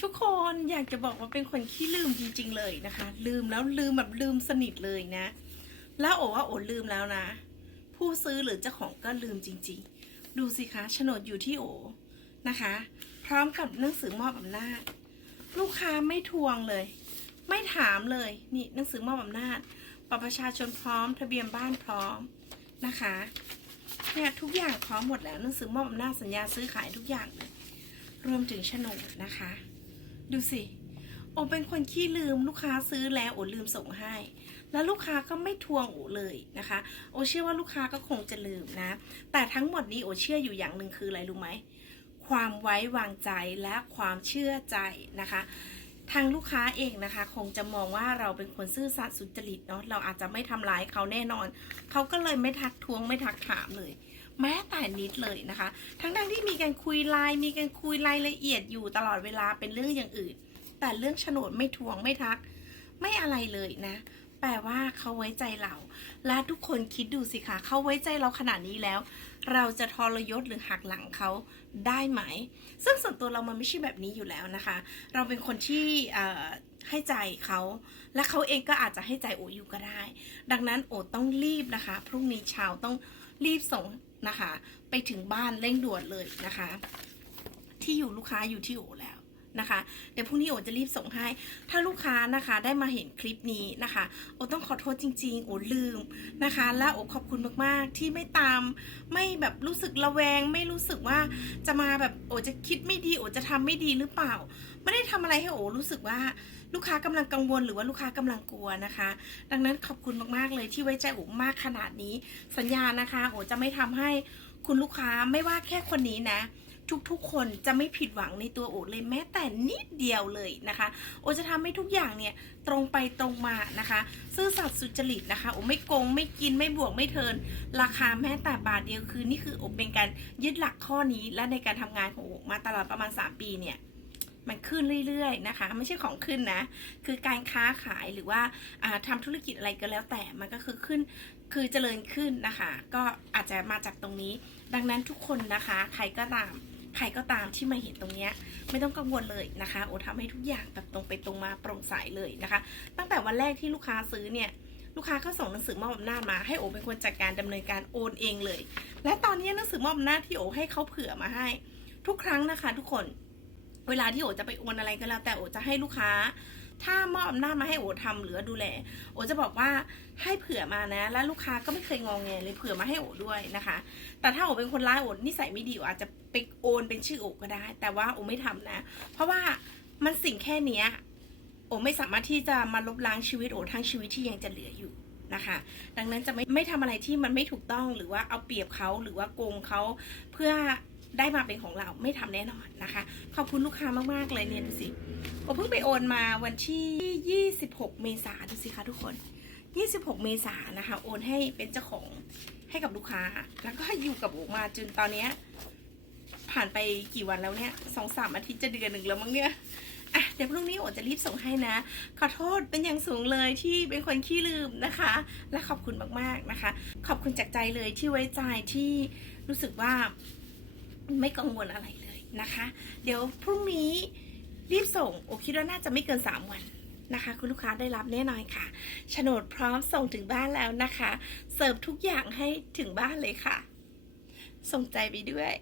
ทุกคนอยากจะบอกว่าเป็นคนขี้ลืมจริงๆเลยนะคะ ลืมแล้วลืมแบบลืมสนิทเลยนะ แล้วโอว่าโอลืมแล้วนะ ผู้ซื้อหรือเจ้าของก็ลืมจริง ๆ ดูสิคะโฉนดอยู่ที่โอนะคะ พร้อมกับหนังสือมอบอำนาจ ลูกค้าไม่ทวงเลย ไม่ถามเลยนี่หนังสือมอบอำนาจบัตรประชาชนพร้อม ทะเบียนบ้านพร้อมนะคะเนี่ยทุกอย่างพร้อมหมดแล้วหนังสือมอบอำนาจสัญญาซื้อขายทุกอย่างเลยรวมถึงโฉนดนะคะ ดูสิโอเป็นคนขี้ลืมลูกค้าซื้อแล้วโอลืมส่งให้ แล้วลูกค้าก็ไม่ทวงโอเลยนะคะ โอเชื่อว่าลูกค้าก็คงจะลืมนะ แต่ทั้งหมดนี้โอเชื่ออยู่อย่างหนึ่งคืออะไรรู้ไหม ความไว้วางใจและความเชื่อใจนะคะ ทางลูกค้าเองนะคะ คงจะมองว่าเราเป็นคนซื่อสัตย์สุจริตเนาะ เราอาจจะไม่ทำร้ายเขาแน่นอน เขาก็เลยไม่ทักทวงไม่ทักถามเลย แม้แต่นิดเลยนะคะ ทั้งทั้งๆที่มีการคุยไลน์มีการคุยรายละเอียดอยู่ตลอดเวลาเป็นเรื่องอย่างอื่น แต่เรื่องโฉนดไม่ทวงไม่ทัก ไม่อะไรเลยนะ แปลว่าเขาไว้ใจเรา และทุกคนคิดดูสิคะเขาไว้ใจเราขนาดนี้แล้ว เราจะทรยศหรือหักหลังเขาได้ไหม ซึ่งส่วนตัวเรามันไม่ใช่แบบนี้อยู่แล้วนะคะ เราเป็นคนที่ให้ใจเขาและเขาเองก็อาจจะให้ใจโออยู่ก็ได้ ดังนั้นโอต้องรีบนะคะ พรุ่งนี้เช้าต้องรีบส่ง นะคะ ไปถึงบ้านเร่งด่วนเลยนะคะ ที่อยู่ลูกค้าอยู่ที่โอแล้ว นะคะเดี๋ยวพรุ่งนี้โอจะรีบส่งให้ ถ้าลูกค้านะคะได้มาเห็นคลิปนี้นะคะ โอต้องขอโทษจริง ๆ โอลืมนะคะ และโอขอบคุณมากๆที่ไม่ตาม ไม่แบบรู้สึกระแวง ไม่รู้สึกว่าจะมาแบบโอจะคิดไม่ดีโอจะทำไม่ดีหรือเปล่า ไม่ได้ทำอะไรให้โอรู้สึกว่าลูกค้ากำลังกังวลหรือว่าลูกค้ากำลังกลัวนะคะ ดังนั้นขอบคุณมากๆเลยที่ไว้ใจโอมากขนาดนี้ สัญญานะคะโอจะไม่ทำให้คุณลูกค้าไม่ว่าแค่คนนี้นะ ทุกๆ คนจะไม่ผิดหวังในตัวโอเลยแม้แต่นิดเดียวเลยนะคะ โอจะทำให้ทุกอย่างเนี่ยตรงไปตรงมานะคะ ซื่อสัตย์สุจริตนะคะโอไม่โกงไม่กินไม่บวกไม่เทิน ราคาแม้แต่บาทเดียวคือนี่คือโอเป็นการยึดหลักข้อนี้และในการทำงานของโอมาตลอดประมาณ 3 ปีเนี่ยมันขึ้นเรื่อยๆนะคะ ไม่ใช่ของขึ้นนะ คือการค้าขายหรือว่าอ่าทำธุรกิจอะไรก็แล้วแต่มันก็คือขึ้นคือเจริญขึ้นนะคะ ก็อาจจะมาจากตรงนี้ ดังนั้นทุกคนนะคะ ใครก็ตาม ใครก็ตามที่มาเห็นตรงนี้ไม่ต้องกังวลเลยนะคะ โอทำให้ทุกอย่างแบบตรงไปตรงมาโปร่งใสเลยนะคะ ตั้งแต่วันแรกที่ลูกค้าซื้อเนี่ยลูกค้าก็ส่งหนังสือมอบอำนาจมาให้โอเป็นคนจัดการดำเนินการโอนเองเลย และตอนนี้หนังสือมอบอำนาจที่โอให้เขาเผื่อมาให้ ทุกครั้งนะคะ ทุกคนเวลาที่โอจะไปโอนอะไรก็แล้วแต่โอจะให้ลูกค้า ถ้ามอบอำนาจมาให้โอทำหรือดูแลโอจะบอกว่าให้เผื่อมานะ และลูกค้าก็ไม่เคยงองแงเลยเผื่อมาให้โอด้วยนะคะ แต่ถ้าโอเป็นคนร้ายโอนิสัยไม่ดีโออาจจะไปโอนเป็นชื่อโอก็ได้ แต่ว่าโอไม่ทำนะ เพราะว่ามันสิ่งแค่เนี้ยโอไม่สามารถที่จะมาลบล้างชีวิตโอทั้งชีวิตที่ยังจะเหลืออยู่นะคะ ดังนั้นจะไม่ไม่ทำอะไรที่มันไม่ถูกต้องหรือว่าเอาเปรียบเขาหรือว่าโกงเขาเพื่อ ได้มาเป็นของเราไม่ทำแน่นอนนะคะ ขอบคุณลูกค้ามาก ๆ เลยเนี่ยดูสิโอเพิ่งไปโอนมาวันที่ 26 เมษาดูสิคะทุกคน 26 เมษานะคะ โอนให้เป็นเจ้าของให้กับลูกค้า แล้วก็อยู่กับโอมาจนตอนเนี้ยผ่านไปกี่วันแล้วเนี่ยสองสามอาทิตย์จะเดือนหนึ่งแล้วมั้งเนี่ยอะเดี๋ยวพรุ่งนี้โอจะรีบส่งให้นะ ขอโทษเป็นอย่างสูงเลยที่เป็นคนขี้ลืมนะคะ และขอบคุณมากๆนะคะ ขอบคุณจากใจเลยที่ไว้ใจที่รู้สึกว่า ไม่กังวลอะไรเลยนะคะ เดี๋ยวพรุ่งนี้รีบส่งโอคิดว่าน่าจะไม่เกิน 3 วันนะคะ คุณลูกค้าได้รับแน่นอนค่ะโฉนดพร้อมส่งถึงบ้านแล้วนะคะ เสิร์ฟทุกอย่างให้ถึงบ้านเลยค่ะ ส่งใจไปด้วย